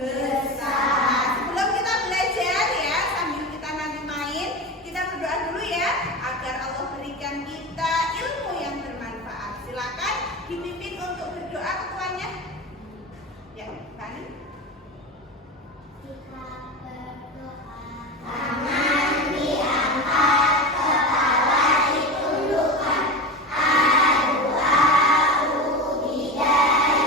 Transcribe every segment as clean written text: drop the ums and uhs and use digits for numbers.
besar. Sebelum kita belajar ya, sambil kita nanti main, kita berdoa dulu ya, agar Allah berikan kita ilmu yang bermanfaat. Silakan dipimpin untuk berdoa ketuanya. Ya, Fani. Kita berdoa. Tangan diangkat, kepala ditundukkan. A'udzu billahi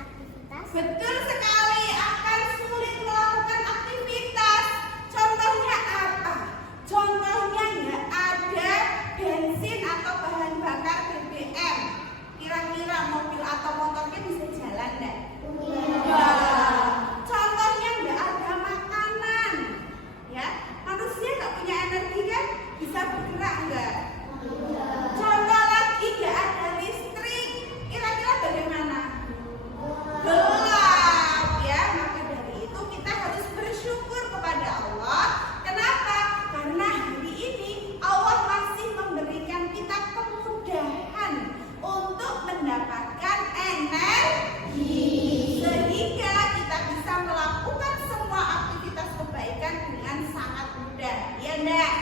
aktivitas. Betul sekali, akan sulit melakukan aktivitas. Contohnya apa? Contohnya nggak ada bensin atau bahan bakar BBM. Kira-kira mobil atau motornya bisa jalan nggak? Enggak. Contohnya nggak ada makanan, ya. Manusia nggak punya energi kan? Bisa bergerak nggak? Contoh lagi nggak ada listrik. Kira-kira bagaimana? Gelap, ya. Maka dari itu kita harus bersyukur kepada Allah. Kenapa? Karena hari ini Allah masih memberikan kita kemudahan untuk mendapatkan energi, sehingga kita bisa melakukan semua aktivitas kebaikan dengan sangat mudah. Ya enggak?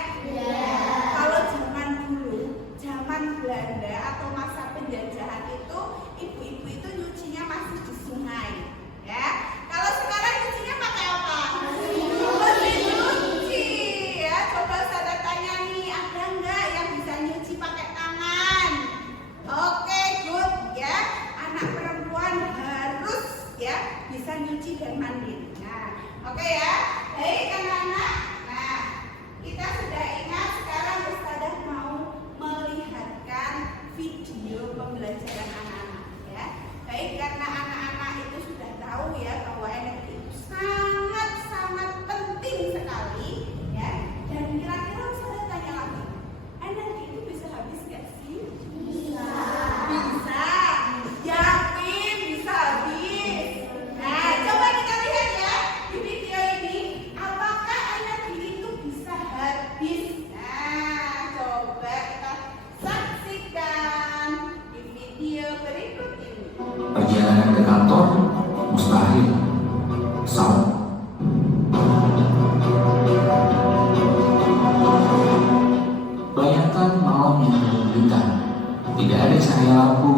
Kalau zaman dulu, zaman Belanda atau masa penjajahan itu, ibu-ibu itu nyucinya masih di sungai, ya. Kalau sekarang nyucinya pakai apa? Mesin nyuci, ya. Coba saya tanya nih, ada nggak yang bisa nyuci pakai tangan? Oke, good, ya. Anak perempuan harus, ya, bisa nyuci dan mandi. Nah, oke ya. Baik anak-anak. Nah, kita sudah ingat, sekarang Ustazah mau melihatkan video pembelajaran anak-anak, ya. Baik, karena anak-anak itu sudah tahu ya bahwa energi itu sangat-sangat penting sekali, ya. Dan kira-kira Ustazah tanya lagi, energi itu bisa habis nggak sih? Bisa. Bisa. Yakin bisa habis? Nah, coba kita lihat ya di video ini, apakah energi itu bisa habis? Nah, coba kita saksikan di video berikut ini. Perjalanan ke kantor mustahil. Salah. Bayangkan malam yang gelap. Tidak ada cahaya lampu,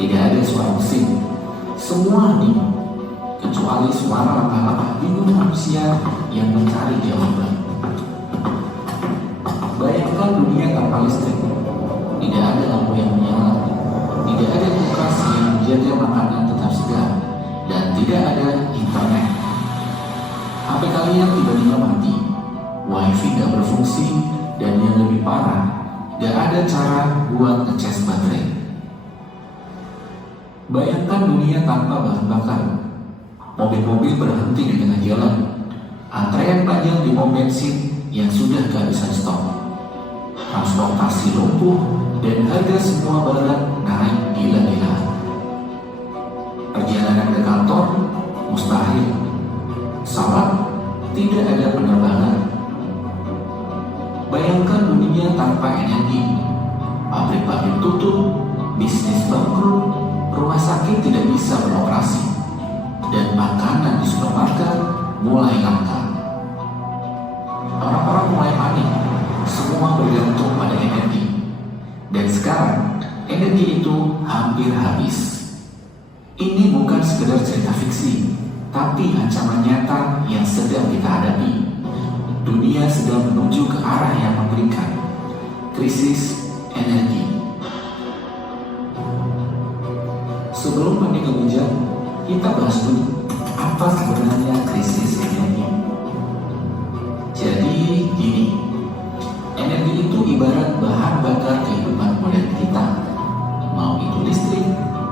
tidak ada suara mesin. Semua hening, kecuali suara langkah-langkah bingung manusia yang mencari jawaban. Bayangkan dunia tanpa listrik. Tidak ada lampu yang menyala, tidak ada kulkas yang menjaga makanan tetap segar, dan tidak ada internet. HP kalian tiba-tiba mati, wifi gak berfungsi, dan yang lebih parah, gak ada cara buat ngecas baterai. Bayangkan dunia tanpa bahan bakar. Mobil-mobil berhenti di tengah jalan, antrean panjang di pom bensin yang sudah kehabisan stok, transportasi lumpuh, dan harga semua barang naik gila-gilaan. Perjalanan ke kantor mustahil. Salah, tidak ada penerbangan. Bayangkan dunia tanpa energi. Pabrik-pabrik tutup, bisnis bangkrut, rumah sakit tidak bisa beroperasi, dan makanan di supermarket mulai langka. Orang-orang mulai panik, semua bergantung pada energi. Dan sekarang, energi itu hampir habis. Ini bukan sekedar cerita fiksi, tapi ancaman nyata yang sedang kita hadapi. Dunia sedang menuju ke arah yang mengerikan, krisis energi. Sebelum pandemi hujan, kita bahas dulu apa sebenarnya krisis energi. Jadi gini, energi itu ibarat bahan bakar kehidupan modern kita. Mau itu listrik,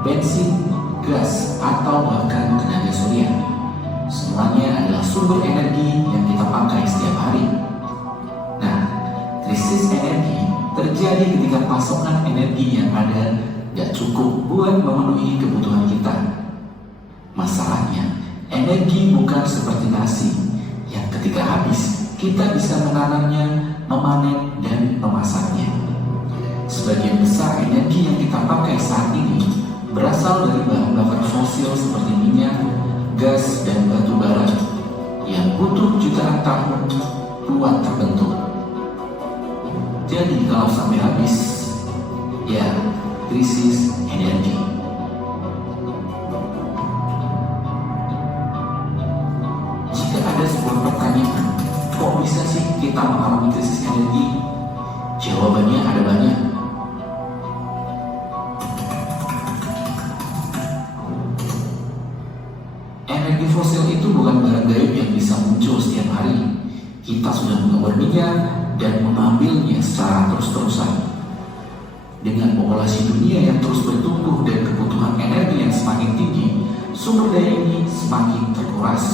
bensin, gas, atau bahkan tenaga surya. Semuanya adalah sumber energi yang kita pakai setiap hari. Nah, krisis energi terjadi ketika pasokan energi yang ada gak cukup buat memenuhi kebutuhan kita. Masalahnya, energi bukan seperti nasi yang ketika habis kita bisa menanamnya, memanen, dan memasaknya. Sebagian besar energi yang kita pakai saat ini berasal dari bahan bakar fosil seperti minyak, gas, dan batu bara yang butuh jutaan tahun buat terbentuk. Jadi kalau sampai habis, ya krisis energi. Jika ada sebuah pertanyaan, kok bisa sih kita mengalami krisis energi? Jawabannya ada banyak. energi fosil itu bukan barang gaib yang bisa muncul setiap hari. Kita sudah mengobar minyak dan mengambilnya secara terus-terusan. Dengan populasi dunia yang terus bertumbuh dan kebutuhan energi yang semakin tinggi, sumber daya ini semakin terkuras.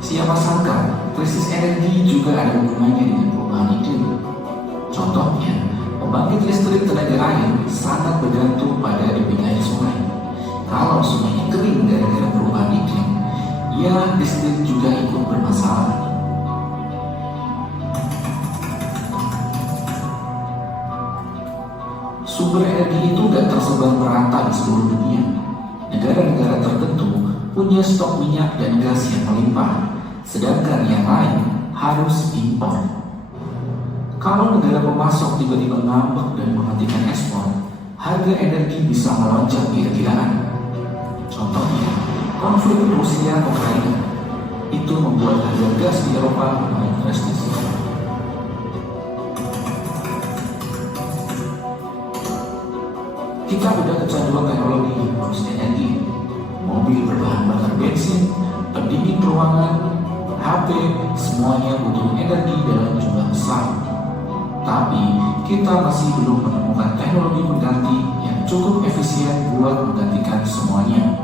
Siapa sangka krisis energi juga ada hubungannya dengan perubahan iklim. Contohnya, pembangkit listrik tenaga air sangat bergantung pada debit air sungai. Kalau sungainya kering gara-gara perubahan iklim, ya listrik juga ikut bermasalah. Sumber energi itu gak tersebar merata di seluruh dunia. Negara-negara tertentu punya stok minyak dan gas yang melimpah, sedangkan yang lain harus impor. Kalau negara pemasok tiba-tiba ngambek dan menghentikan ekspor, harga energi bisa melonjak gila-gilaan. Contohnya, konflik Rusia-Ukraina itu membuat harga gas di Eropa naik drastis. Kita udah kecanduan teknologi yang harus energi. Mobil berbahan bakar bensin, pendingin ruangan, HP, semuanya butuh energi dalam jumlah besar. Tapi kita masih belum menemukan teknologi pengganti yang cukup efisien buat menggantikan semuanya.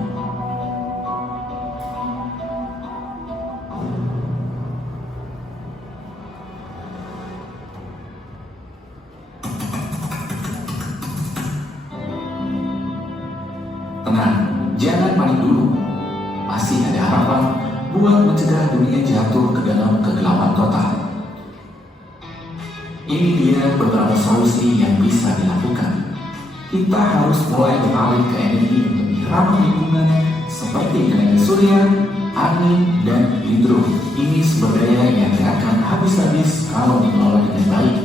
Tenang, jangan panik dulu. Masih ada harapan buat mencegah dunia jatuh ke dalam kegelapan total. Ini dia beberapa solusi yang bisa dilakukan. Kita harus mulai beralih ke energi yang lebih ramah lingkungan seperti tenaga surya, angin, dan hidro. Ini sumber daya yang tidak akan habis-habis kalau dikelola dengan baik.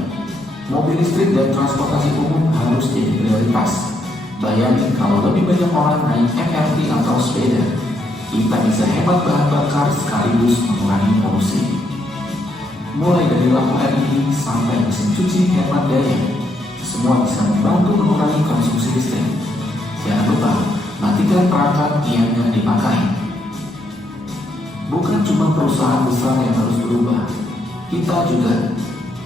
Mobil listrik dan transportasi umum harus jadi prioritas. Bayangin kalau lebih banyak orang naik MRT atau sepeda, kita bisa hemat bahan bakar sekaligus mengurangi polusi. Mulai dari lampu LED sampai mesin cuci hemat daya, semua bisa membantu mengurangi konsumsi listrik. Jangan lupa matikan perangkat yang tidak dipakai. Bukan cuma perusahaan besar yang harus berubah, kita juga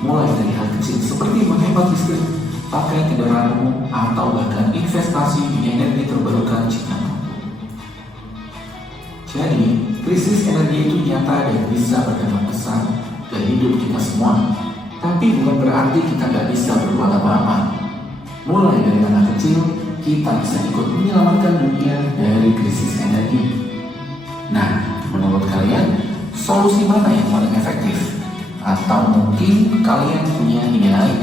mulai dari hal kecil seperti menghemat listrik, pakai kendaraan umum, atau bahkan investasi di energi terbarukan jika mampu. Jadi, krisis energi itu nyata dan bisa berdampak besar ke hidup kita semua. Tapi bukan berarti kita nggak bisa berbuat apa-apa. Mulai dari anak kecil, kita bisa ikut menyelamatkan dunia dari krisis energi. Nah, menurut kalian, solusi mana yang paling efektif? Atau mungkin kalian punya ide lain?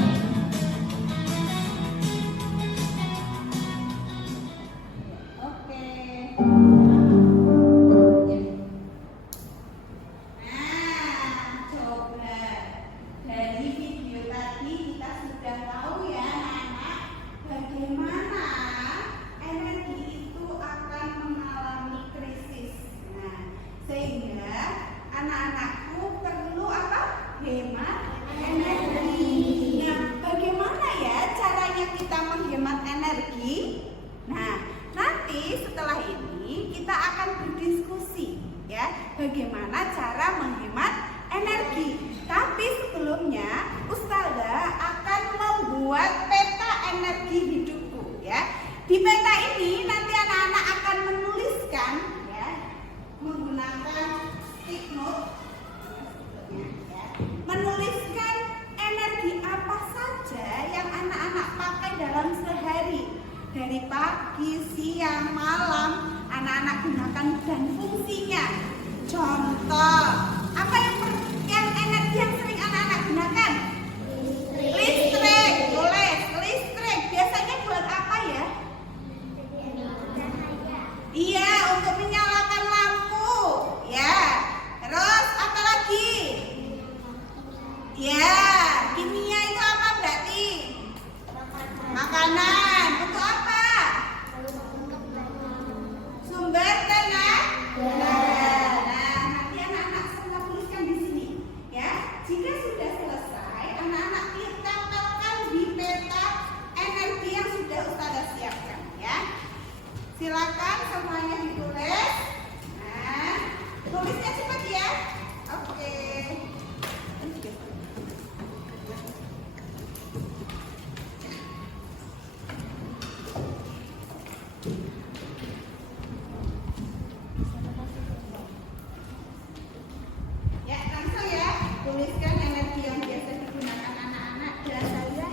Anak-anakku perlu apa? Hemat energi. Nah, bagaimana ya caranya kita menghemat energi? Nah, nanti setelah ini kita akan berdiskusi ya, bagaimana cara menghemat energi. Tapi sebelumnya Ustazah akan membuat peta energi hidupku ya. Di peta ini nanti anak-anak akan menuliskan ya, menggunakan stick note ya, menuliskan energi apa saja yang anak-anak pakai dalam sehari. Dari pagi, siang, malam anak-anak gunakan dan fungsinya. Contoh, apa yang energi yang sering anak-anak gunakan? Listrik, boleh. Listrik biasanya buat apa ya? Iya, untuk menyalakan lampu ya. Terus apa lagi? Ya, kimia itu apa berarti? Makanan. Untuk apa? Sumber tenaga. Nah, nanti anak-anak semua tuliskan di sini ya. Jika sudah selesai, Silakan semuanya ditulis. Nah, tulisnya cepat ya. Oke. Ya, langsung ya. Tuliskan energi yang biasa digunakan anak-anak. Jelas saja.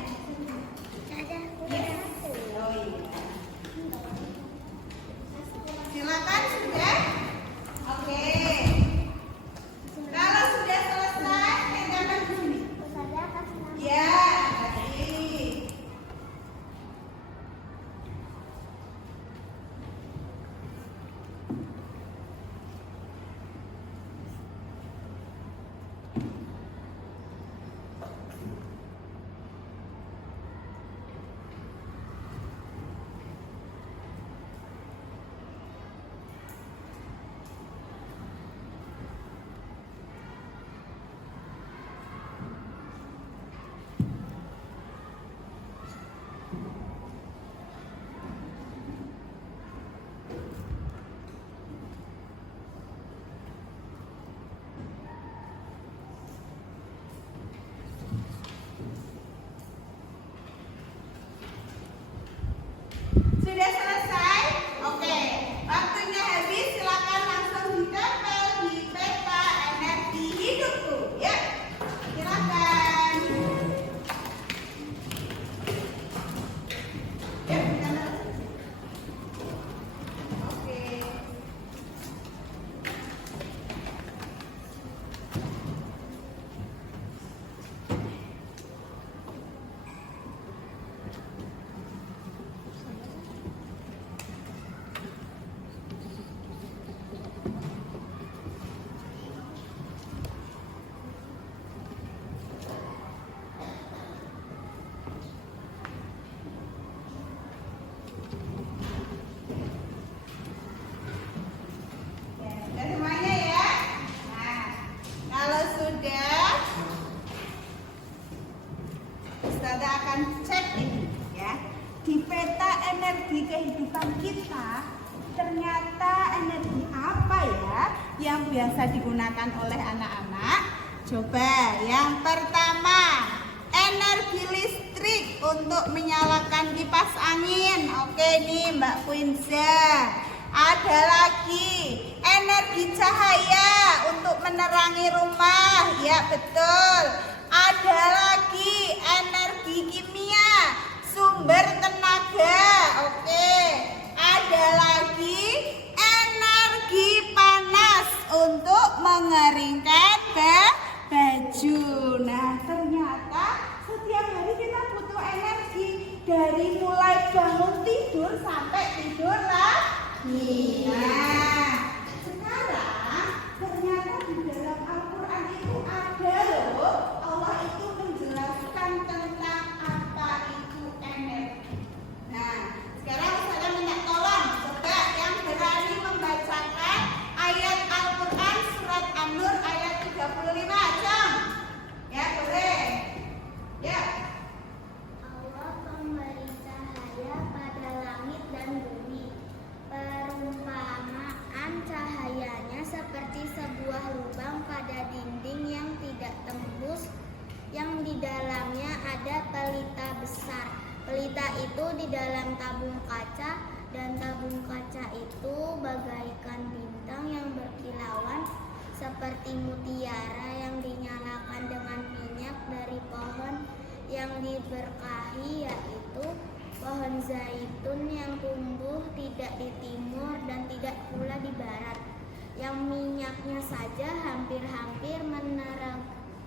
Yes. Oh iya. Silakan sudah. Oke. Kalau sudah selesai, tempelkan di sini. Ya, kasih. Sudah selesai? Oke. Waktunya habis, silakan langsung ditempel di peta energi hidupku. Ya. Silakan. Ya, ditempel. Oke. Ya, sudah semuanya ya. Nah, kalau sudah, Ustazah akan cek ini ya. Di peta energi kehidupan kita, ternyata energi apa ya yang biasa digunakan oleh anak-anak? Coba yang pertama, energi listrik untuk menyalakan kipas angin. Oke nih Mbak Quinza. Ada lagi energi cahaya untuk menerangi rumah. Ya betul. Ada lagi energi kimia, sumber tenaga. Oke. Ada lagi energi panas untuk mengeringkan baju. Nah, ternyata setiap hari kita butuh energi dari mulai bangun tidur sampai tidur lagi. Nah, sekarang ternyata di dalam Al-Quran itu ada loh, Allah itu menjelaskan tentang apa itu energi. Nah, sekarang saya minta tolong coba yang berani membacakan ayat Al-Quran surat An-Nur ayat 35. Jom. Ya, boleh. Ya. Allah pemberi cahaya pada langit dan bumi. Perumpamaan cahayanya seperti sebuah lubang pada dinding yang tidak tembus, yang di dalamnya ada pelita besar. Pelita itu di dalam tabung kaca, dan tabung kaca itu bagaikan bintang yang berkilauan seperti mutiara yang dinyalakan dengan minyak dari pohon yang diberkahi, yaitu pohon zaitun yang tumbuh tidak di timur dan tidak pula di barat, yang minyaknya saja hampir-hampir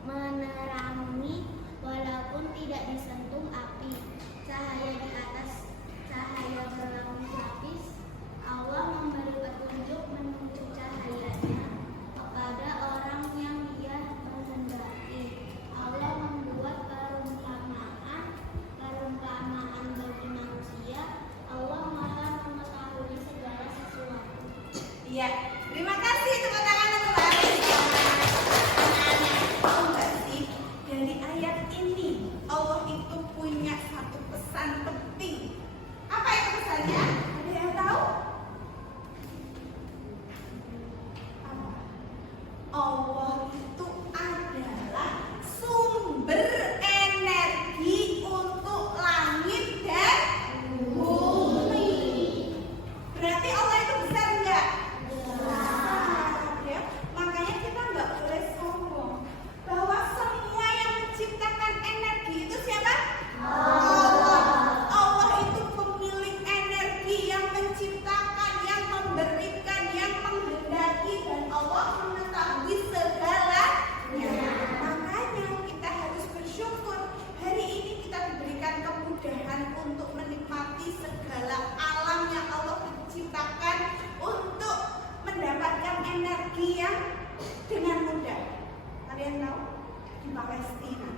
menerangi walaupun tidak disentuh api. Cahaya di atas cahaya berlapis-lapis. Allah memberi petunjuk menuju cahayanya kepada orang yang Dia kehendaki. Allah membuat perumpamaan bagi manusia. Allah Maha mengetahui segala sesuatu. Iya. Terima kasih tepuk tangan untuk Mbak Aris. Anak-anak, tahu nggak sih dari ayat ini Allah itu punya satu pesan penting. Apa itu pesannya? Ada yang tahu? yang tahu? Di Palestina.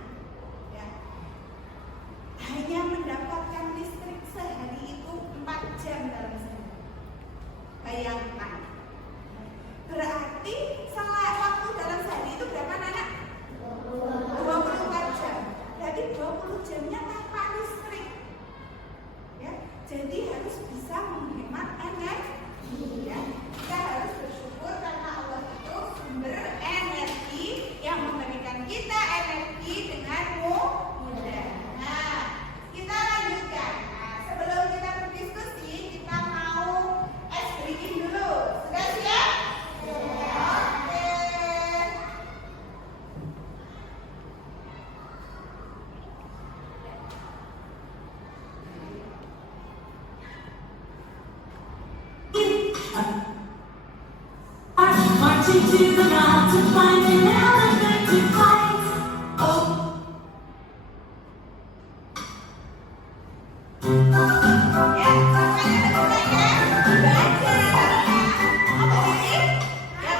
Ya. Hanya mendapatkan listrik sehari itu 4 jam dalam sehari. Bayangkan. Berarti waktu dalam sehari itu berapa anak? 24 jam. Berarti 20 jamnya tanpa listrik. Ya, jadi harus bisa menghemat energi. Ya. Kita harus bersyukur karena Allah itu sumber energi yang memberikan kita energi dengan mudah. Nah, kita lanjutkan. Nah, sebelum kita berdiskusi, kita mau ice breaking dulu. Sudah siap? Oke. Marching to the round to find an elephant to fight. Oh. Ya, semuanya betul ya. Baca. Apa ini? Ya.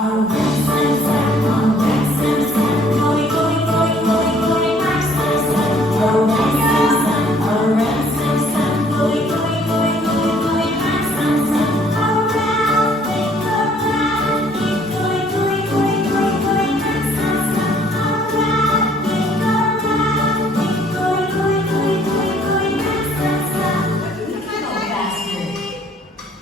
Oh, Sam, Sam, oh, Sam, Sam, going, going, going, going, going, back, Sam, Sam. Oh, Sam, Sam, oh, Sam, Sam, going, going, going, going, going, back, Sam, Sam. Around, think around, keep going, going, going, going, going, back, Sam, Sam. Around, think around, keep going, going, going, going, going, back, Sam, Sam. Go faster.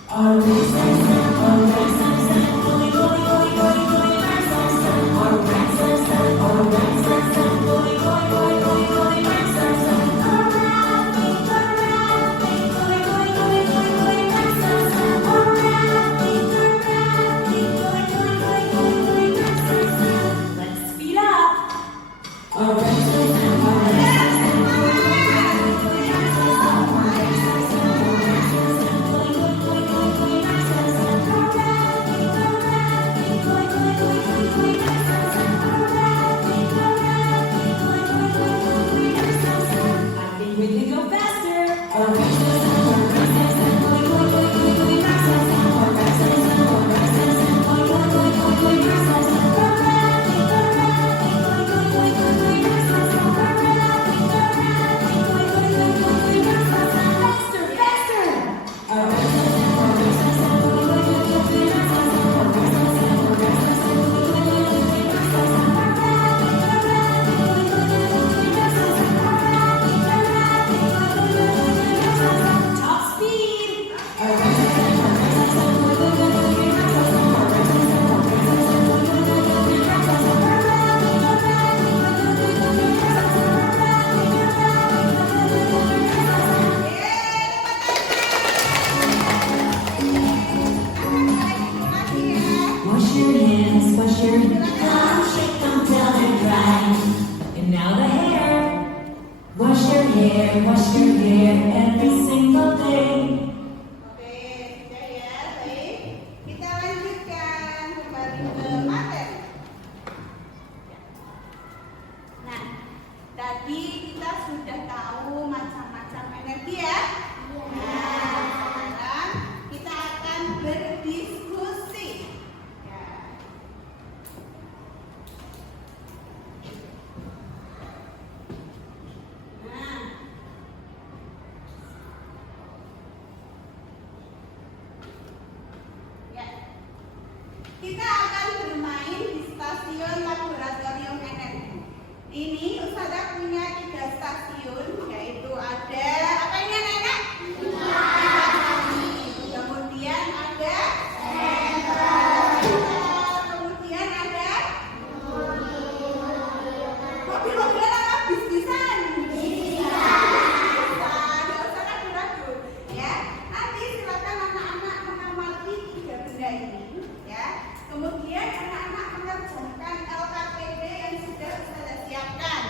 Oh, Sam, Sam, oh, Sam, Sam, going, going, going, going, going, back, Sam, Sam. Oh, Sam, Sam, oh, Sam, Sam, going, going, going, going, going, back, Sam, Sam. Around, think around, keep going, going, going, going, going, back, Sam, Sam. Around, think around, keep going, going, going, going, going, back, Sam, Sam. Let's speed up. Oh, Sam, Sam, oh, Sam, Sam, going, going, going, going, back, Sam, Sam. Oh, Sam, Sam, oh, Sam, Sam, going, going, going, going, going, back, Sam, Sam. Around, think around, keep going, going, going, going, going, back, Sam, Sam. Around, think around, keep going, going, going, going, going, back, Sam, Sam. I think we can go faster. Oh, Sam, Sam, oh, Sam, Sam, going, going, going, going, going, back, Sam, Sam. Oh, Sam, Sam, oh, Sam, Sam, going, going, going, going, going, back, Sam, Sam. Around, think around, keep going, going, going, going, going, back, Sam, Sam. Around, think around, keep going, going, going, going, going, back, Sam, Sam. Faster, faster. Oh, Sam, Sam, oh, Sam, Sam, going, going, going, going, going, back, Sam, Sam. Oh, Sam, Sam, oh, Sam, Sam, going, going, going, going, going, back, Sam, Sam. Around, think around, keep going, going, going, going, going, back, Sam, Sam. Around, think around, keep going, going, going, going, going, back, Sam, Sam. Top speed. Oh, Sam, Sam, oh, Sam, Sam, going, going, going, going, going, back, Sam, Sam. Oh, Sam, Sam, oh, Sam, Sam, going, going, going, going, going, back, Sam, Sam. Around, think around, keep going, going, going, going, going, back, Sam, Sam. Around, think around, keep going, going, going, going, back, Sam, Sam. Wash your hands, wash your hands, shake them till they're dry. And now the hair. Wash your hair every single day. Oke, sudah ya, baik. Kita lanjutkan kembali ke materi. Nah, tadi kita sudah tahu macam-macam energi ya. Nah, sekarang kita akan berdiskusi. Ya. Nah, ya. Kita akan bermain di stasiun laboratorium energi. Ini Ustazah punya 3 stasiun, yaitu ada apa ini anak-anak? Kemudian ada kemudian ada mobil-mobilan apa bis-bisan? Nggak usah ragu-ragu, ya. Nanti silakan anak-anak mengamati 3 benda ini, ya. Kemudian anak-anak mengerjakan LKPD yang sudah Ustazah siapkan.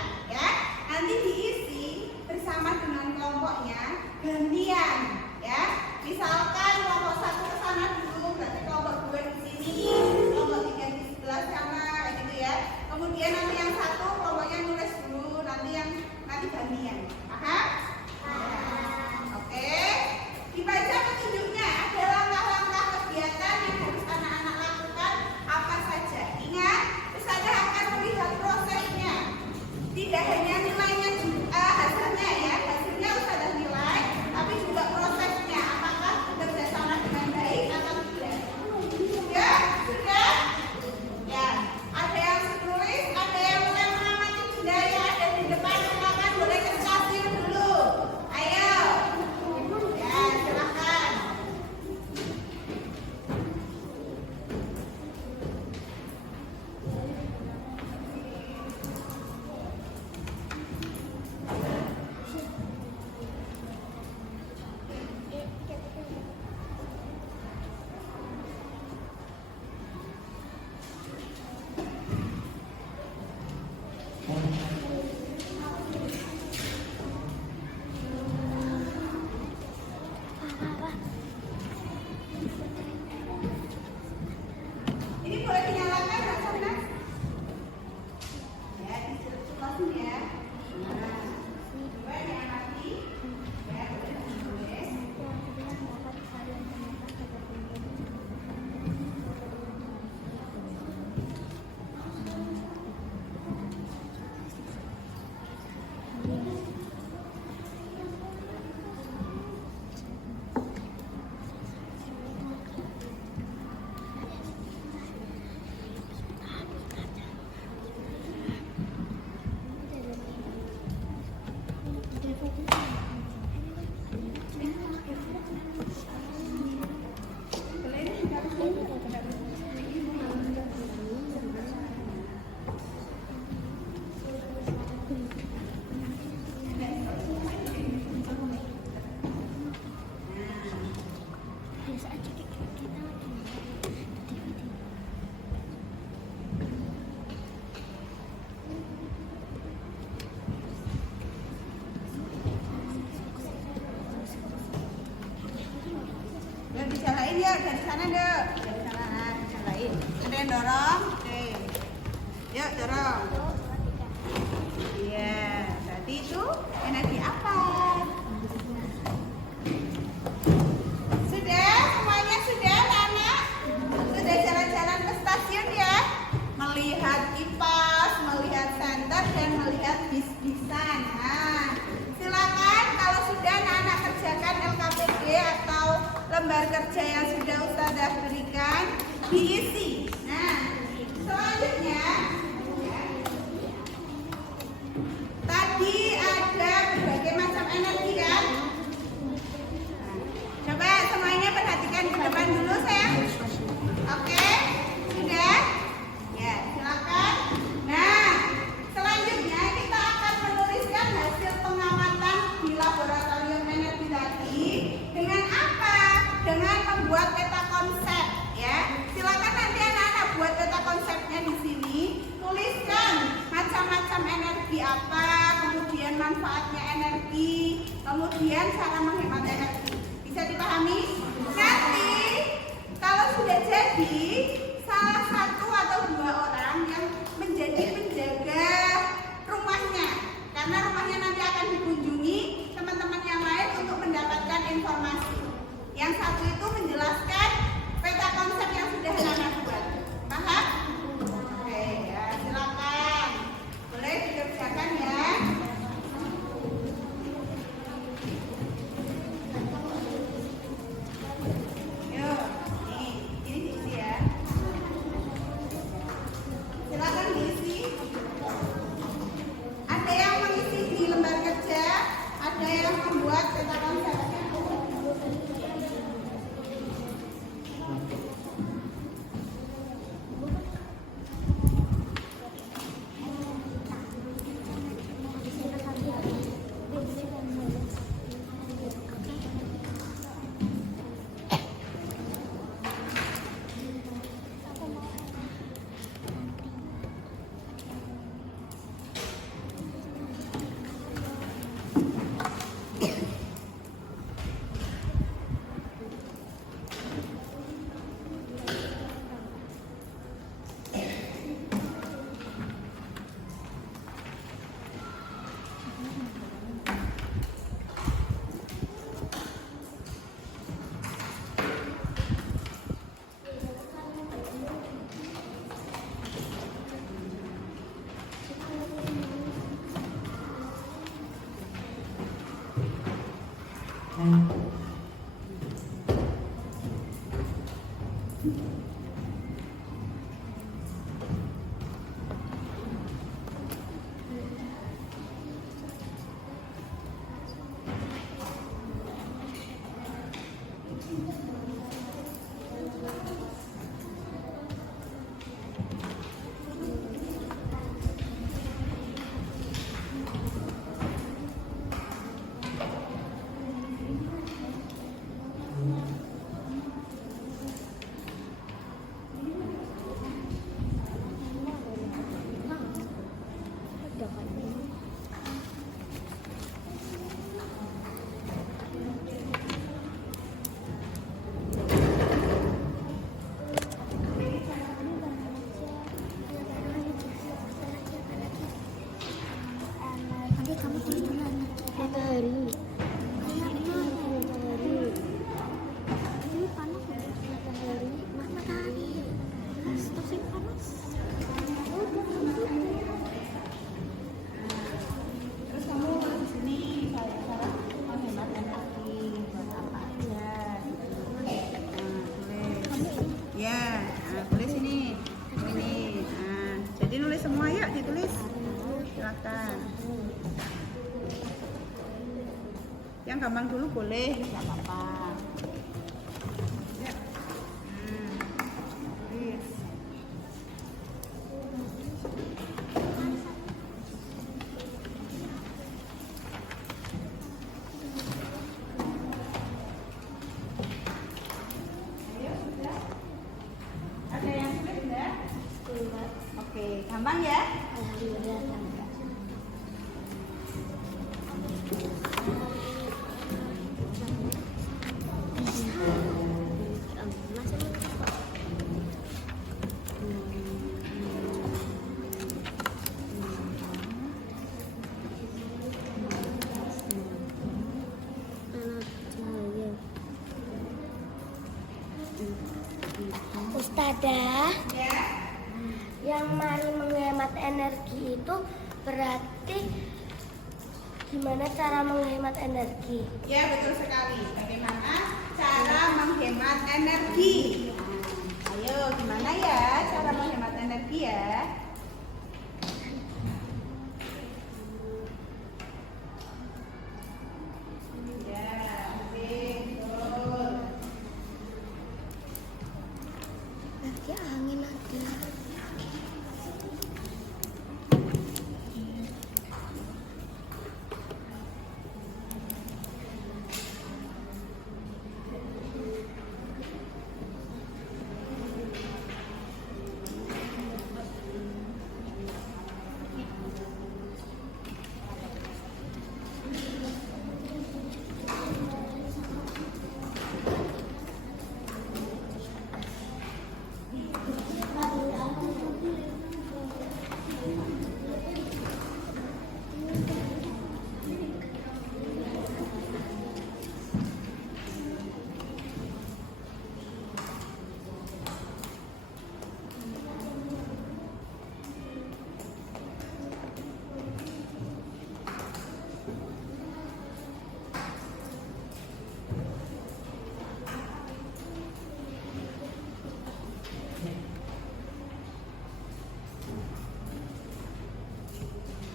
Yuk dicalain ya dari sana deh. Dari sana nah, dicalain. Ada yang dorong? Oke. Yuk dorong. Iya, tadi itu energi apa? Sudah? Semuanya sudah anak-anak? Sudah jalan-jalan ke stasiun ya? Melihat kipas, melihat senter, dan melihat bis-bisan. Nah, silakan kalau sudah anak-anak kerjakan LKPD atau lembar kerja yang sudah Ustazah berikan diisi. Nah, selanjutnya tadi ada berbagai macam energi kan? Coba semuanya perhatikan ke depan dulu sayang. Oke, sudah? Ya, silakan. Nah, selanjutnya kita akan menuliskan hasil pengamatan di laboratorium energi tadi dengan apa? Dengan membuat peta konsep ya. Silakan nanti anak-anak buat peta konsepnya di sini. Tuliskan macam-macam energi apa, kemudian manfaatnya energi, kemudian cara menghemat energi. Bisa dipahami? Nanti kalau sudah jadi, salah satu atau dua orang yang menjadi penjaga rumahnya, karena rumahnya nanti akan dikunjungi teman-teman yang lain untuk mendapatkan informasi. Yang satu itu menjelaskan peta konsep yang sudah anak buat. Paham? Oke, ya silakan. Boleh dikerjakan ya. Yuk, nih, ini diisi ya. Silakan diisi. Ada yang mengisi di lembar kerja, ada yang membuat peta konsepnya. Terus kamu di sini cara menghemat energi buat apa aja? Tulis. Ya, tulis ini. Ini. Nah, jadi nulis semua ya, ditulis. Silakan. Yang gampang dulu boleh, nggak apa-apa. Ya. Tulis. Gampang ya? Alhamdulillah gampang. Ustadzah, Ya. yang mari menghemat energi itu berarti gimana cara menghemat energi? Ya, betul sekali. Bagaimana cara menghemat energi? Ayo, gimana ya cara menghemat energi ya? Ya, oke, betul. Nanti angin ada.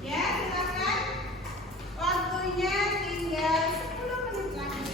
Ya, silakan. Waktunya tinggal 10 menit lagi.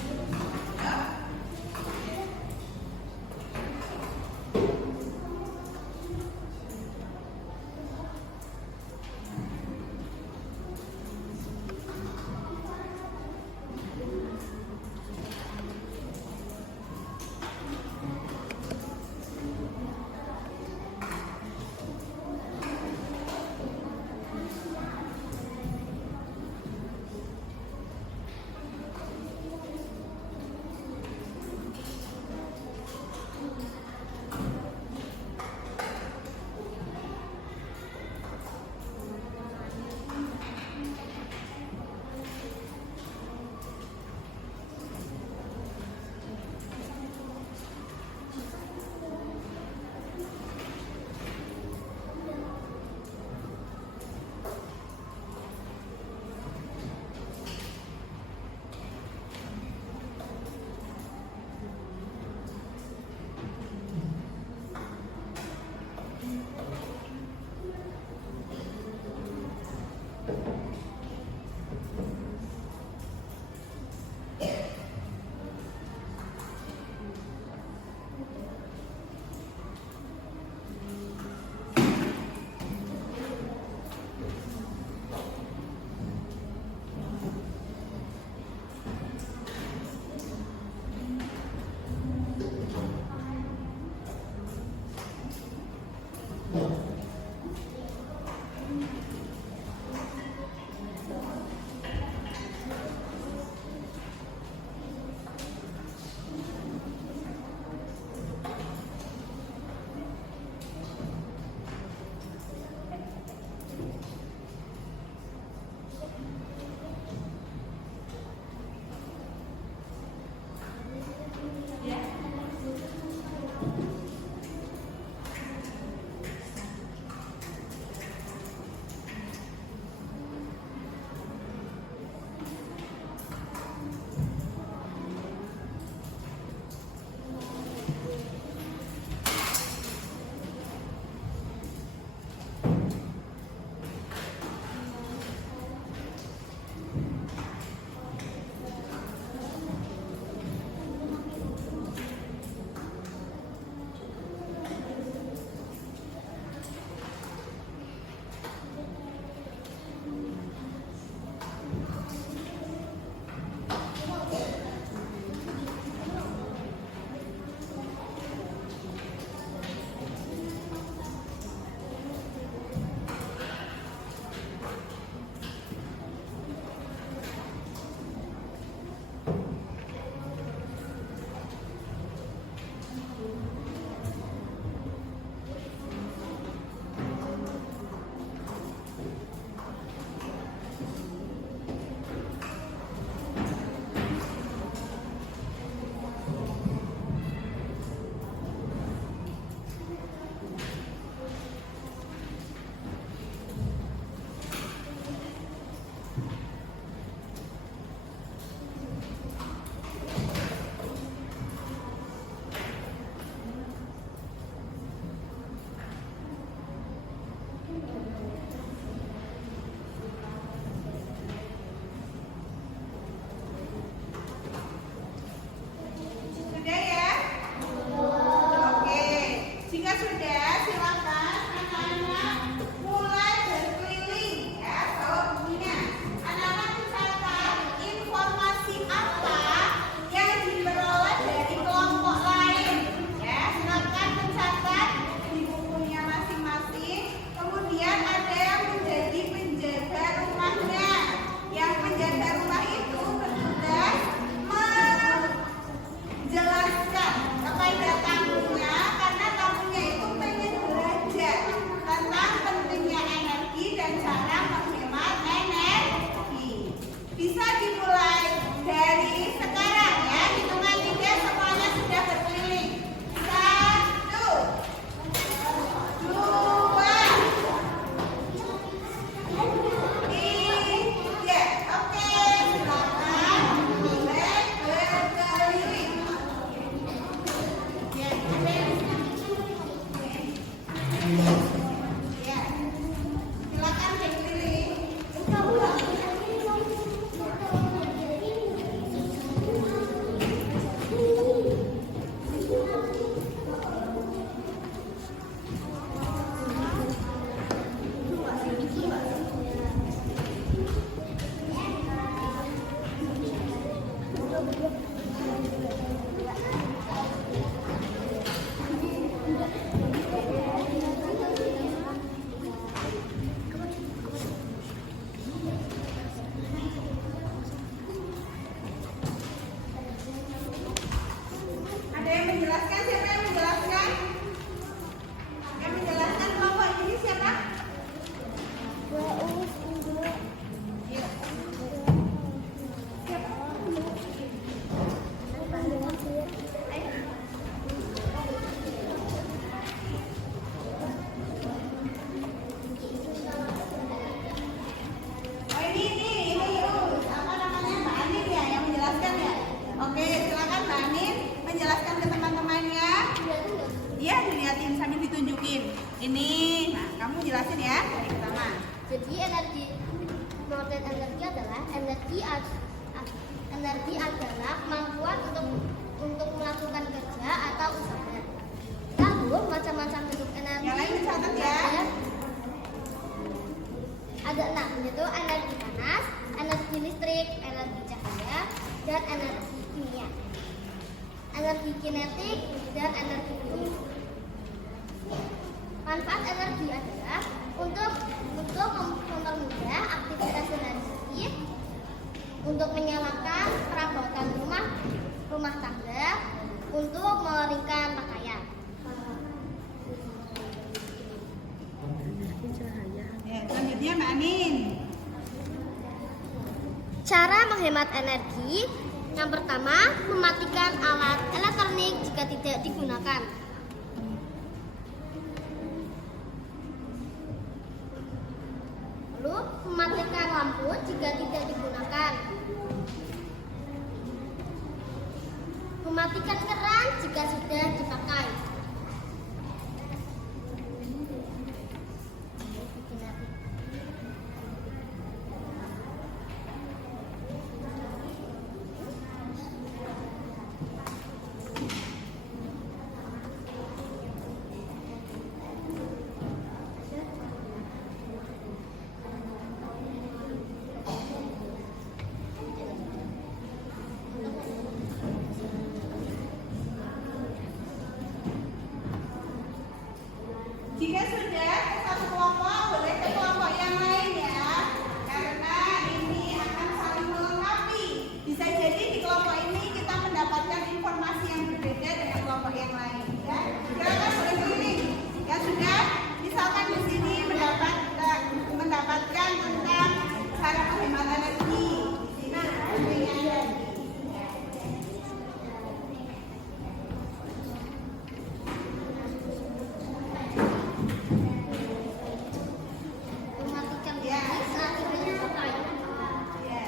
Ayo. menjelaskan? Siapa yang menjelaskan? Yang menjelaskan kelompok ini siapa? Iya. Siapa? Oh ini apa namanya Mbak Anin ya yang menjelaskan ya? Oke, silakan Mbak Anin menjelaskan ke teman-temannya. Iya, dilihatin sambil ditunjukin. Ini, nah kamu jelasin ya dari pertama. Jadi model energi adalah energi adalah kemampuan untuk melakukan kerja atau usaha. Lalu macam-macam bentuk energi. Yang lain dicatat ya. Ada 6, yaitu energi panas, energi listrik, energi cahaya, dan energi kimia. Energi kinetik dan energi kinetik. Manfaat energi adalah untuk mempermudah aktivitas sehari-hari, untuk menyalakan perabotan rumah tangga, untuk mengeringkan pakaian. Ya, selanjutnya Mbak Anin. Cara menghemat energi, yang pertama, mematikan alat elektronik jika tidak digunakan. Lalu, mematikan lampu jika tidak digunakan. Mematikan keran jika sudah dipakai. Jika sudah ke satu kelompok, boleh ke kelompok yang lain ya. Karena ini akan saling melengkapi. Bisa jadi di kelompok ini kita mendapatkan informasi yang berbeda dengan kelompok yang lain ya. Silakan boleh keliling. Ya sudah, misalkan di sini mendapatkan tentang cara menghemat energi. Di sini artinya ada. Mematikan Ya. listrik saat tidak dipakai. Ya.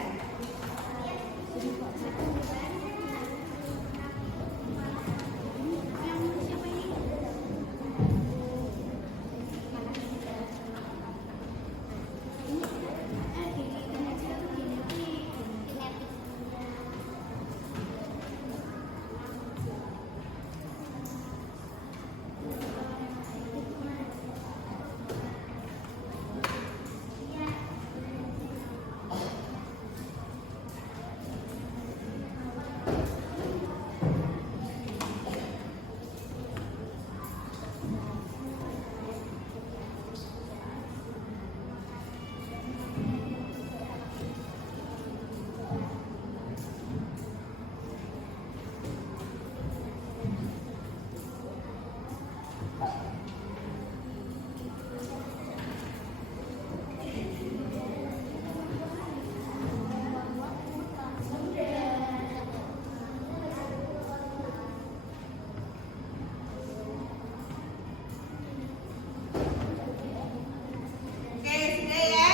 Oke, sudah ya.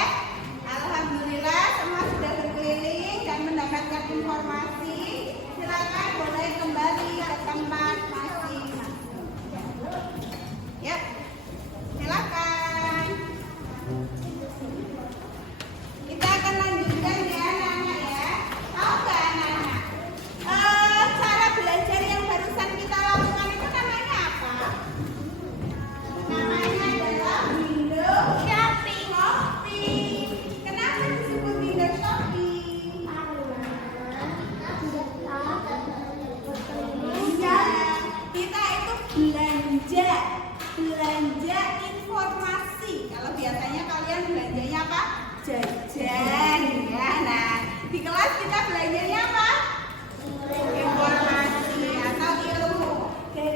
Alhamdulillah semua sudah berkeliling dan mendapatkan informasi. Silakan boleh kembali ke tempat masing-masing. Ya, silakan. Kita akan lanjutkan ya anak-anak ya. Tahu nggak anak-anak? Cara belajar yang barusan kita lakukan itu namanya apa? Namanya adalah window shopping. Kenapa disebut window shopping? Iya, kita itu belanja informasi. Kalau biasanya kalian belanjanya apa? Jajan ya. Nah, di kelas kita belanjanya apa? Informasi atau ilmu. Oke,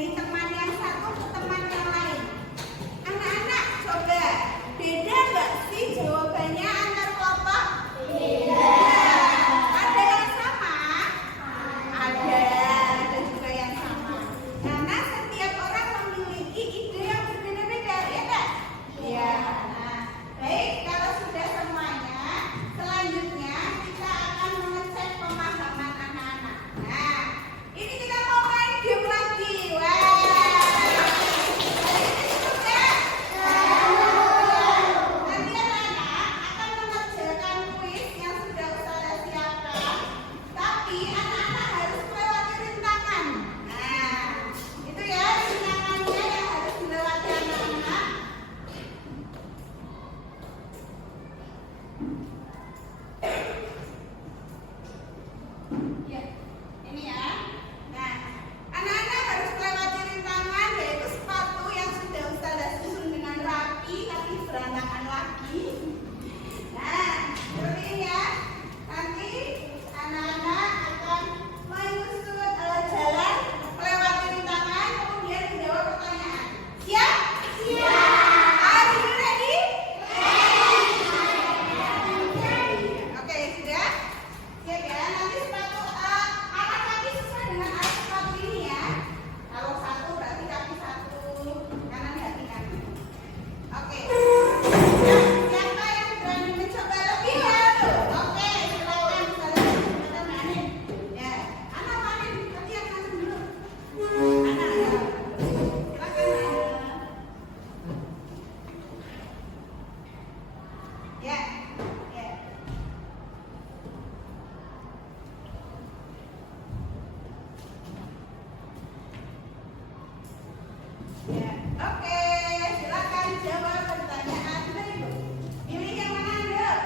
Oke, silakan jawab pertanyaan berikut. Pilih yang mana, Dok?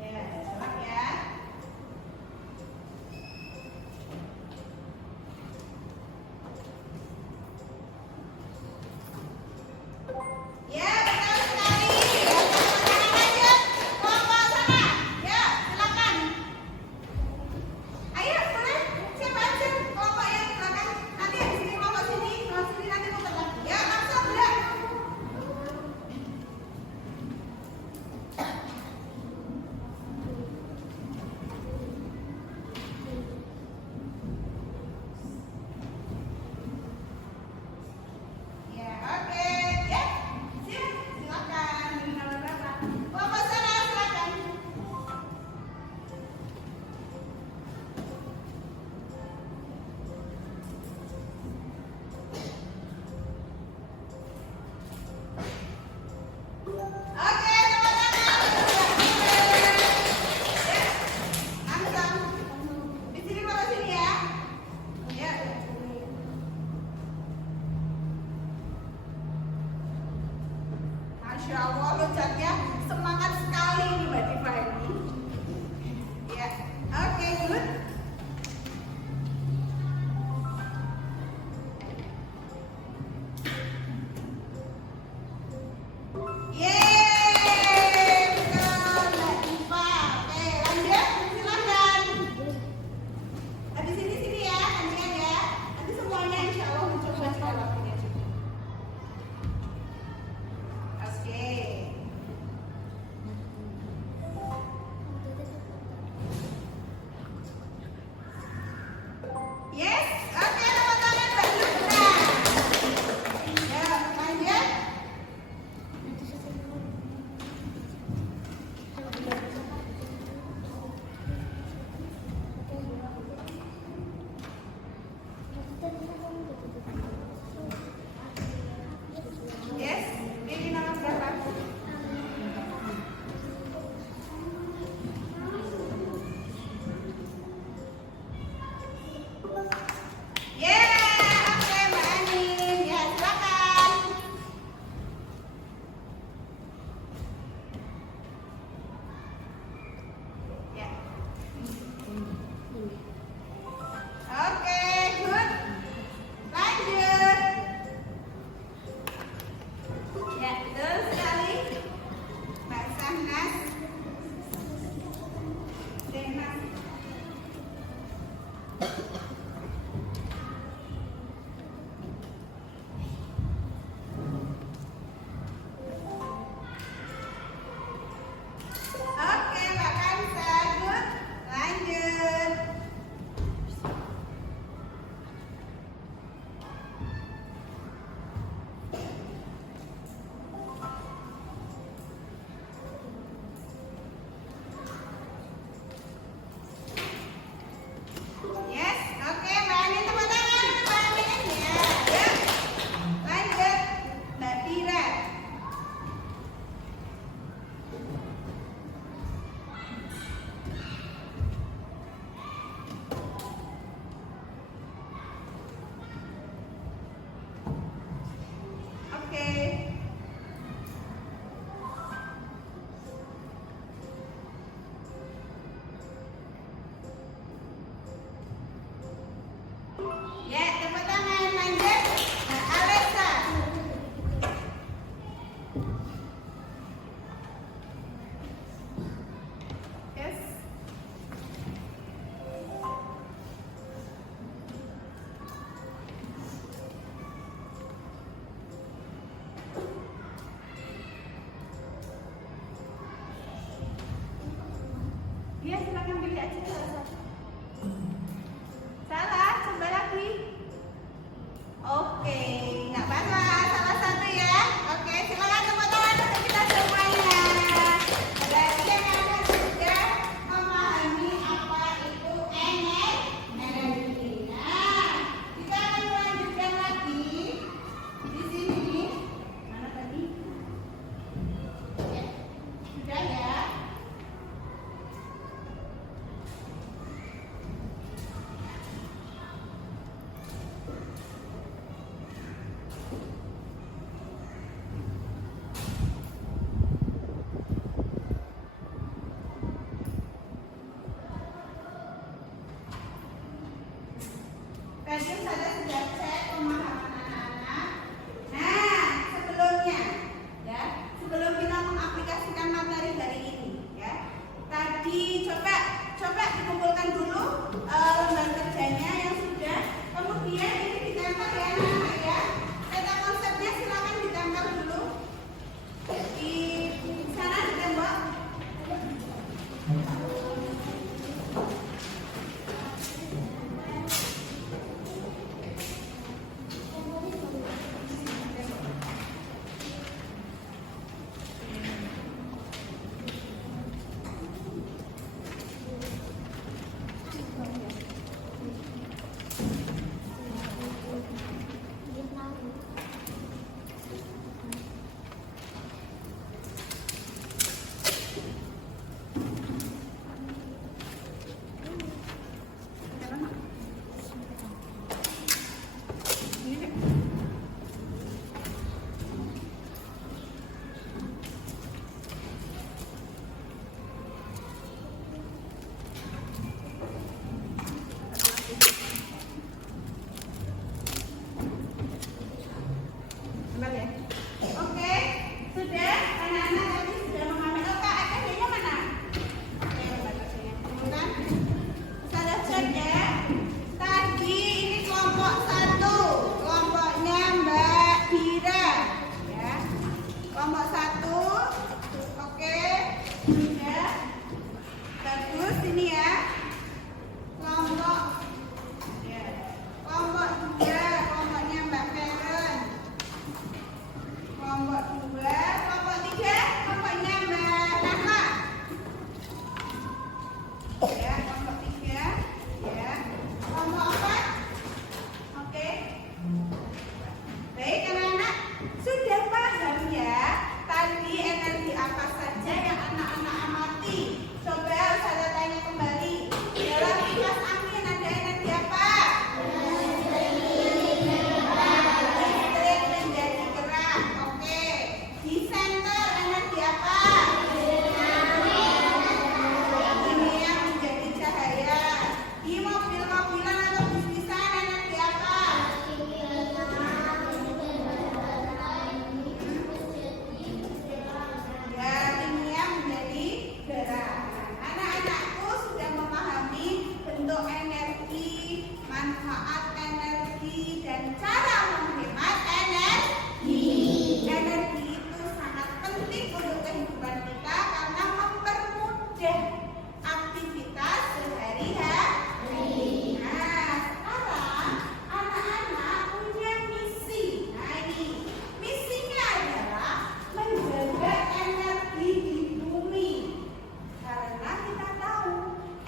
Ya, silakan ya. Ya, benar sekali. Ya, tangan aja. Kelompok sana. Ya, silakan. Ayo, boleh. Siapa aja kelompok yang di belakang? Nanti habis ini kelompok sini nanti muter lagi. Ya, langsung ya. Ya, oke. Ya, silakan. Ini nomor berapa? Kelompok sana, silakan. Oke, teman-teman. Ya, langsung. Di sini kelompok sini ya. Ya. Masya Allah, loncatnya semangat sekali ini Mbak Diva ini. Ya, oke, good. Yeay, betul Mbak Diva. Oke, lanjut, silakan. Habis ini sini ya, gantian ya. Nanti semuanya insya Allah mencoba jika waktunya cukup. Oke. Yes, oke teman-teman, Mbak Luna. Ya, lanjut. Yes, ini nomor berapa? Yeah, oke Mbak Anin. Ya, silakan. Ya. Oke, good. Lanjut. Ya, betul sekali. Mbak Sahnas. Dena. Oke, Mbak Kansa, good. Lanjut. Yes, oke Mbak Anin, tepuk tangan Mbak Anin. Ya, ya. Lanjut, Mbak Tira. Oke. Ya, tepuk tangan. Lanjut, Mbak Alexa. Yes. Ya, silakan pilih aja salah satu. Salah, coba lagi. Oke, nggak apa-apa, salah satu ya. Oke, silakan tepuk tangan untuk kita semuanya. Berarti anak-anak sudah memahami apa itu energi. Nah, kita akan melanjutkan lagi di sini. Mana tadi? Ya, sudah ya. Kelompok 1. Oke. Ya. Bagus ini ya. Kelompok ya. Kelompok 2, kelompoknya Mbak Karen. Kelompok 2, kelompok 3, kelompoknya Mbak Nahla. Ya, kelompok 3. Ya. Kelompok 4. Oke. Baik anak-anak, sudah paham ya tadi energi apa saja yang anak-anak amati? Coba saya tanya kembali. Dalam kipas angin ada energi apa? Listrik menjadi gerak. Oke. Di senter energi apa? Kimia menjadi cahaya. Di mobil-mobilan atau bis-bisan energi apa? Ya, kimia menjadi gerak. Anak-anakku sudah memahami bentuk energi, manfaat energi, dan cara menghemat energi. Energi itu sangat penting untuk kehidupan kita karena mempermudah aktivitas sehari-hari. Nah, sekarang anak-anak punya misi. Nah, ini misinya adalah menjaga energi di bumi. Karena kita tahu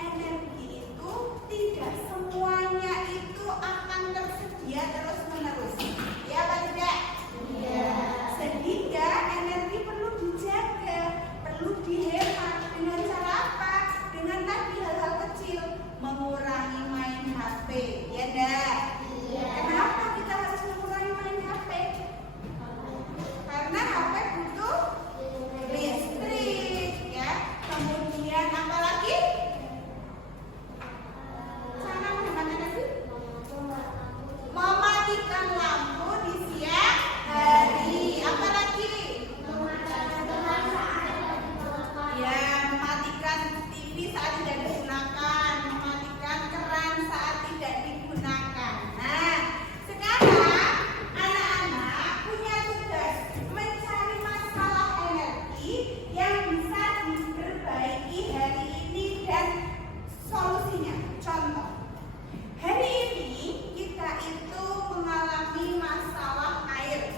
energi itu tidak semuanya itu akan tersedia terus-menerus. Ya apa tidak? Iya. Sehingga energi perlu dijaga, perlu dihemat. Dengan cara apa? Dengan tadi hal-hal kecil, mengurangi main HP. Ya enggak? Iya. Kenapa kita harus mengurangi main HP? Karena HP butuh listrik, ya. Kemudian apa lagi? Cara menghemat energi? Mematikan lampu di siang hari. Apa lagi? Ya, mematikan TV saat tidak digunakan, mematikan keran saat tidak digunakan. Nah, sekarang anak-anak punya tugas mencari masalah energi yang bisa diperbaiki hari ini dan solusinya. Contoh, hari ini kita itu mengalami masalah air.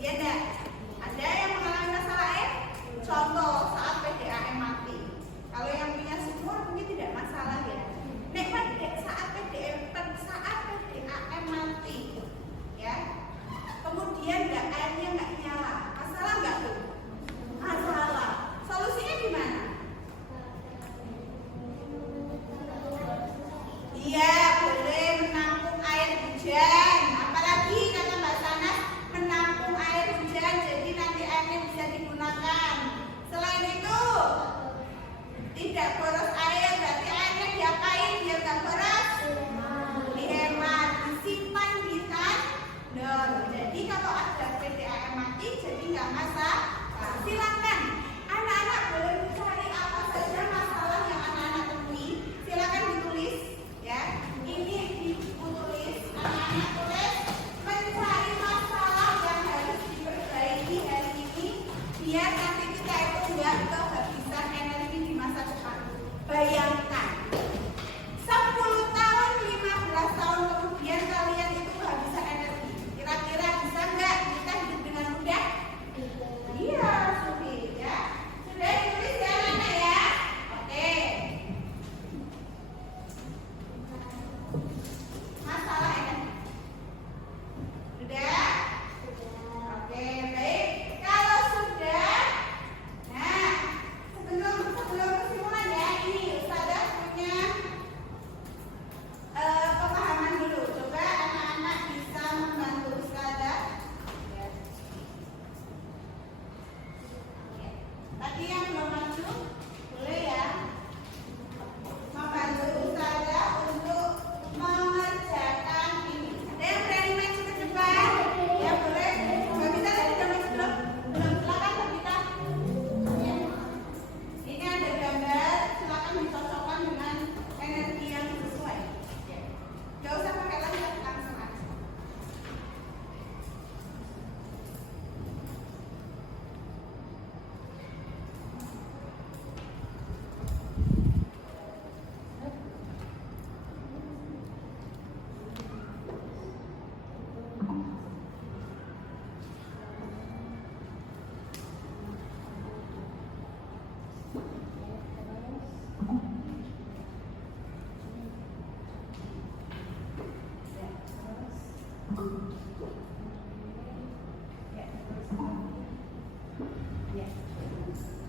Ya enggak? Ada yang mengalami masalah air? Contoh saat PDAM mati. Kalau yang punya sumur mungkin tidak masalah ya. Nek saat PDAM mati, ya. Kemudian airnya nggak nyala. Masalah nggak tuh? Masalah. Solusinya gimana? Iya, boleh menampung air hujan. Apalagi kata Mbak Sanas, menampung air hujan jadi nanti airnya bisa digunakan. Selain itu, tidak boros air, berarti airnya diapain biar nggak boros? Dihemat, disimpan di tandon. Jadi kalau ada PDAM mati, jadi nggak masalah. Silakan anak-anak boleh mencari apa saja masalah yang anak-anak temui. Silakan ditulis, ya. Ini ditulis, anak-anak tulis mencari masalah yang harus diperbaiki hari ini biar nanti kita itu nggak kehabisan energi di masa depan. Bayangkan 10 tahun, 15 tahun kemudian kalian itu kehabisan energi. Kira-kira bisa nggak kita hidup dengan mudah? Iya, sudah ya. Sudah ditulis ya anak-anak ya. Oke. Masalah energi. Ya.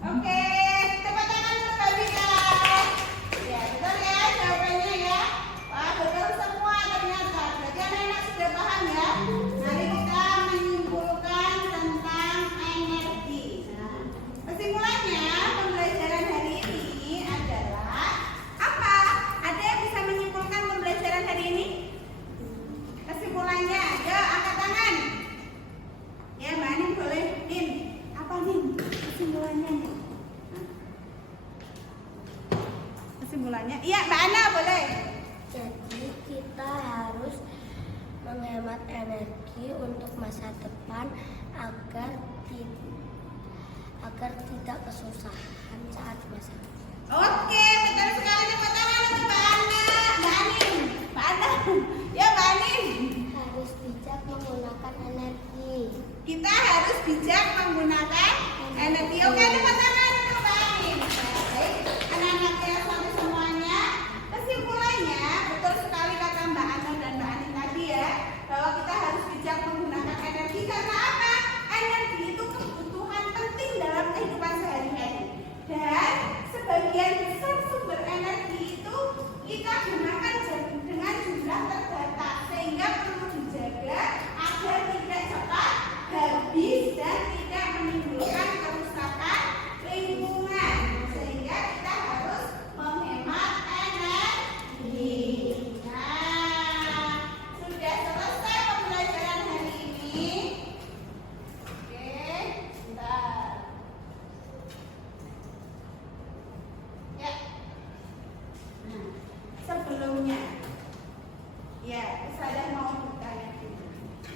Oke, tepuk tangan untuk Mbak Vika. Ya, betul ya jawabannya ya. Wah, betul semua ternyata. Berarti anak-anak sudah paham ya. Mari kita menyimpulkan tentang energi. Nah, kesimpulannya pembelajaran hari ini adalah apa? Ada yang bisa menyimpulkan pembelajaran hari ini? Kesimpulannya, ayo angkat tangan. Ya, Mbak Anin boleh. Nin, apa nih kesimpulannya nih? Kesimpulannya, iya Mbak Ana boleh. Jadi kita harus menghemat energi untuk masa depan agar tidak kesusahan saat masa depan. Oke, betul sekali. Tepuk tangan untuk Mbak Ana, Mbak Anin, Mbak Ana. Ya Mbak Anin. Harus bijak menggunakan energi. Kita harus bijak menggunakan energi. Oke, tepuk tangan untuk Mbak Anin. Baik, anak-anak ya semuanya. Kesimpulannya betul sekali kata Mbak Ana dan Mbak Anin tadi ya, bahwa kita harus bijak menggunakan energi karena apa? Energi itu kebutuhan penting dalam kehidupan sehari-hari. Dan sebagian besar sumber energi itu kita gunakan dengan jumlah terbatas, sehingga perlu dijaga agar tidak cepat habis dan tidak menimbulkan kerusakan lingkungan, sehingga kita harus menghemat energi. Nah, sudah selesai pembelajaran hari ini. Oke, bentar. Ya. Nah, sebelumnya, ya, saya mau bertanya dulu.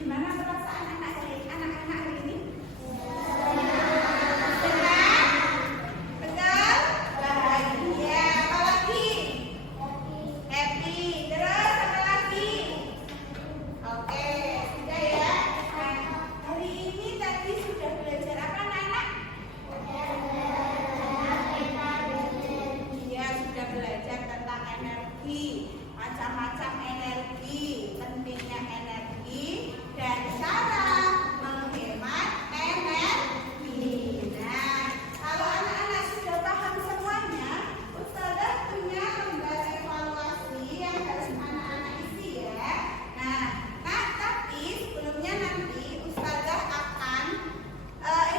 Gimana perasaan anak-anak hari ini? Senang? Betul? Bahagia. Apalagi? Happy. Terus apa lagi? Oke, sudah ya. Nah, hari ini tadi sudah belajar apa anak-anak? Ya, sudah belajar tentang energi, macam-macam energi, pentingnya energi, dan cara menghemat energi. Nah, kalau anak-anak sudah paham semuanya, Ustazah punya lembar evaluasi yang harus anak-anak isi ya. Nah, tapi sebelumnya nanti Ustazah akan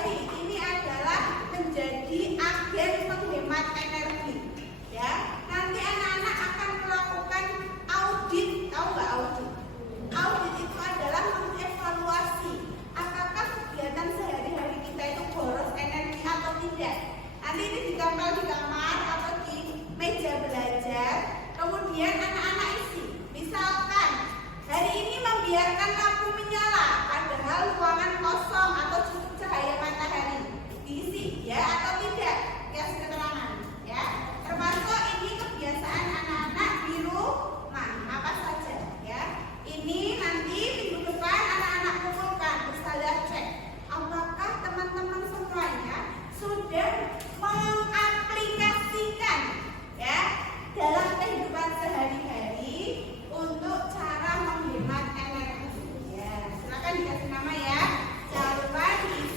ini adalah menjadi agen menghemat energi. Ya, nanti anak-anak akan melakukan audit. Tahu nggak audit? Audit itu adalah mengevaluasi apakah kegiatan sehari-hari kita itu boros energi atau tidak. Nanti ini ditempel di kamar atau di meja belajar. Kemudian anak-anak isi. Misalkan hari ini membiarkan lampu menyala, padahal ruangan kosong atau cukup cahaya matahari. Diisi ya atau tidak? Kasih keterangan ya. Termasuk ini kebiasaan anak-anak di rumah apa saja ya. Ini nanti minggu depan anak-anak kumpulkan, Ustazah cek apakah teman-teman semuanya sudah mengaplikasikan ya dalam kehidupan sehari-hari untuk cara menghemat energi. Ya, silakan dikasih nama ya. Jangan lupa diisi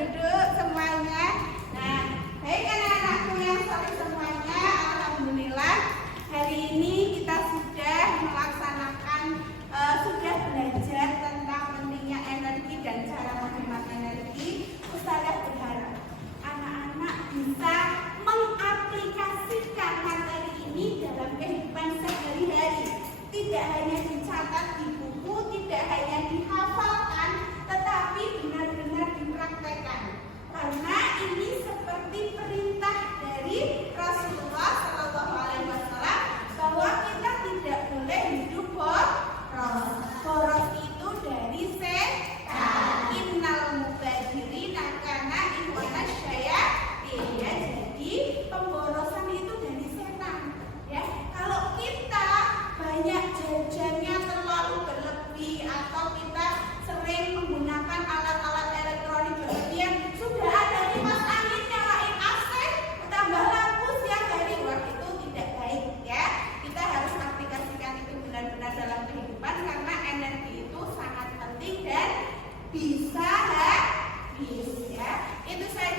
duduk semuanya. Nah, baik anak-anakku yang soleh semuanya, alhamdulillah hari ini kita sudah melaksanakan, sudah belajar tentang pentingnya energi dan cara menghemat energi. Ustazah berharap anak-anak bisa mengaplikasikan materi ini dalam kehidupan sehari-hari. Tidak hanya dicatat di buku, tidak hanya dihafalkan, tetapi benar-benar dipraktekkan. Karena ini seperti perintah dari Rasulullah SAW bahwa kita tidak boleh hidup boros. Boros itu dari setan. Innal mubadzirina kana ikhwana syayatin. Ya, jadi pemborosan itu dari setan. Ya, kalau kita banyak jajannya terlalu berlebih atau kita sering menggunakan alat-alat elektronik berlebihan, sudah ada kipas angin, nyalain AC, tambah lampu siang hari, wah itu tidak baik ya. Kita harus aplikasikan itu benar-benar dalam kehidupan karena energi itu sangat penting dan bisa habis ya. Itu saja.